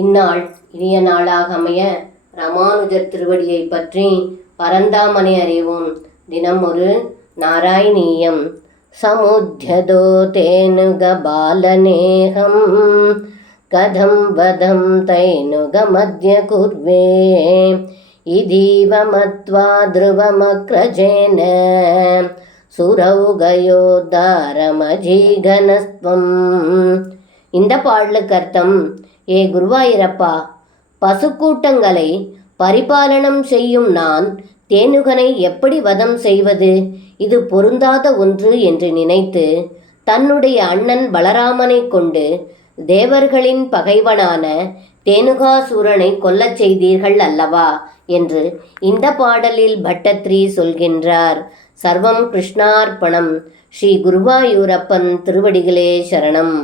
இந்நாள் இனிய நாளாக அமைய ராமானுஜர் திருவடியை பற்றி பரந்தாமனை அறிவோம். தினம் ஒரு நாராயணீயம். சமுத்யதோ தேனுக பாலநேகம் கதம் வதம் தைனுக மத்ய குர்வே இதீவ மத்வா த்ருவமக்ரஜேன சுரௌகயோத்தாரமஜீகனஸ்வம். இந்த பாடலுக்கு அர்த்தம்: ஏ குருவாயிரப்பா, பசுக்கூட்டங்களை பரிபாலனம் செய்யும் நான் தேனுகனை எப்படி வதம் செய்வது? இது பொருந்தாத ஒன்று என்று நினைத்து தன்னுடைய அண்ணன் பலராமனை கொண்டு தேவர்களின் பகைவனான தேனுகாசூரனை கொல்லச் செய்தீர்கள் அல்லவா என்று இந்த பாடலில் பட்டத்ரி சொல்கின்றார். சர்வம் கிருஷ்ணார்ப்பணம். ஸ்ரீ குருவாயூரப்பன் திருவடிகளே சரணம்.